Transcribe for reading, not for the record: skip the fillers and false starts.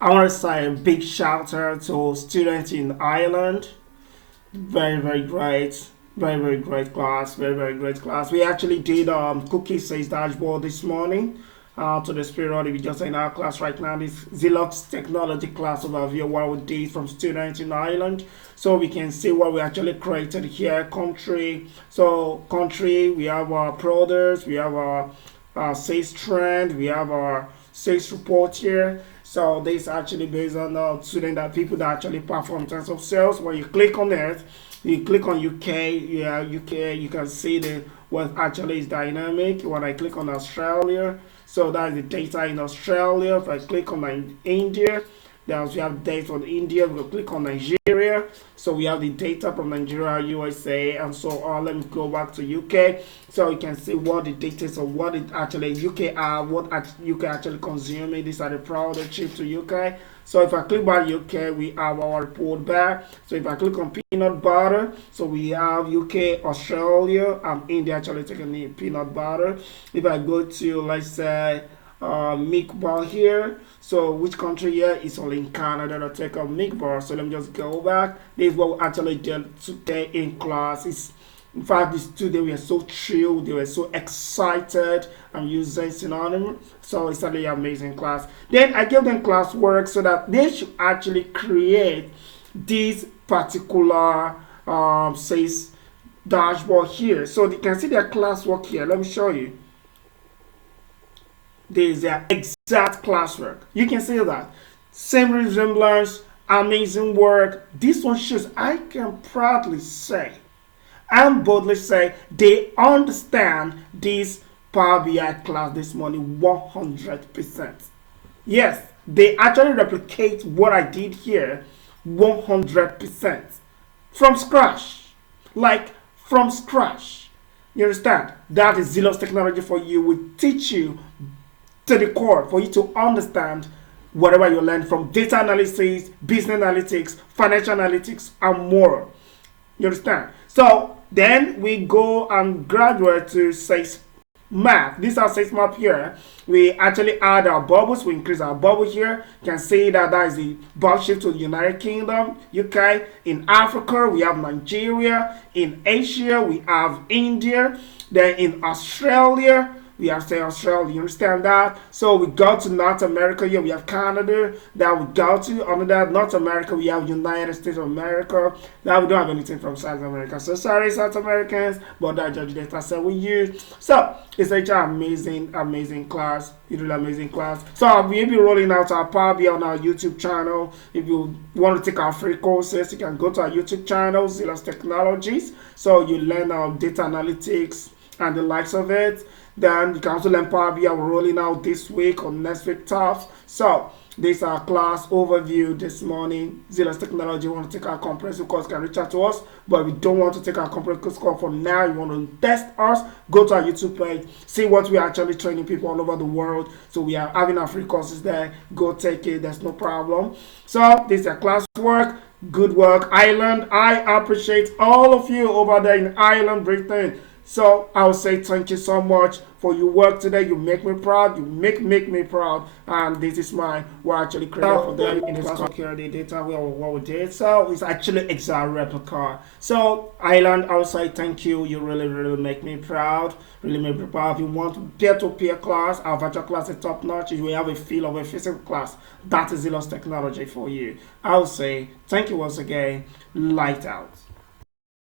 I want to say a big shout out to students in Ireland. Very, very great. Very, very great class. Very, very great class. We actually did cookie says dashboard this morning. To the spirit we just in our class right now. This Xellux technology class overview what we did from students in Ireland. So we can see what we actually created here. Country. So country, we have our products, we have our sales trend, we have our sales report here. So this is actually based on student that people that actually perform in terms of sales. When you click on it, you click on UK, yeah, UK, you can see the what actually is dynamic. When I click on Australia, so that's the data in Australia. If I click on India, then we have data on India. We'll click on Nigeria. So we have the data from Nigeria, USA, and so on. Let me go back to UK. So you can see what the data is of what it actually UK are, what UK actually consuming. These are the product shipped to UK. So if I click on UK, we have our report there. So if I click on peanut butter, so we have UK, Australia, and India actually taking the peanut butter. If I go to, let's say, milk bar here, so which country here is only in Canada that take a milk bar. So let me just go back. This is what we actually did today in class. In fact, the students were so thrilled, they were so excited. I'm using synonym, so it's really amazing class. Then I gave them classwork so that they should actually create this particular says dashboard here. So you can see their classwork here. Let me show you. This is their exact classwork. You can see that same resemblance, amazing work. This one shows I can proudly say and boldly say they understand this Power BI class this morning 100%. Yes, they actually replicate what I did here 100% from scratch. Like from scratch. You understand? That is Xellux technology for you. We teach you to the core for you to understand whatever you learn from data analysis, business analytics, financial analytics, and more. You understand? So then we go and graduate to sales map. This is our sales map here. We actually add our bubbles. We increase our bubble here. You can see that that is the bubble shift to the United Kingdom, UK. In Africa, we have Nigeria. In Asia, we have India. Then in Australia, we have say Australia, you understand that? So we go to North America here, we have Canada. That we go to under North America, we have United States of America. Now we don't have anything from South America. So sorry, South Americans, but that judge data set we use. So it's actually amazing, amazing class. It's really amazing class. So we'll be rolling out our Power BI on our YouTube channel. If you want to take our free courses, you can go to our YouTube channel, Xellux Technologies. So you learn data analytics and the likes of it. Then you can also learn Power BI. We're rolling out this week or next week tasks. So this is our class overview this morning. Xellux Technology. You want to take our comprehensive course, can reach out to us. But if you don't want to take our comprehensive course for now, you want to test us, go to our YouTube page, see what we're actually training people all over the world. So we are having our free courses there. Go take it. There's no problem. So this is our classwork. Good work, Ireland. I appreciate all of you over there in Ireland, Britain. So I will say thank you so much for your work today. You make me proud. You make me proud. And this is my what actually created for them in this security data what we did. So it's actually exact replica. So Ireland, I will say thank you. You really make me proud. Really make me proud. If you want peer-to-peer class, our virtual class is top notch. If you have a feel of a physical class, that is Xellux technology for you. I will say thank you once again. Light out.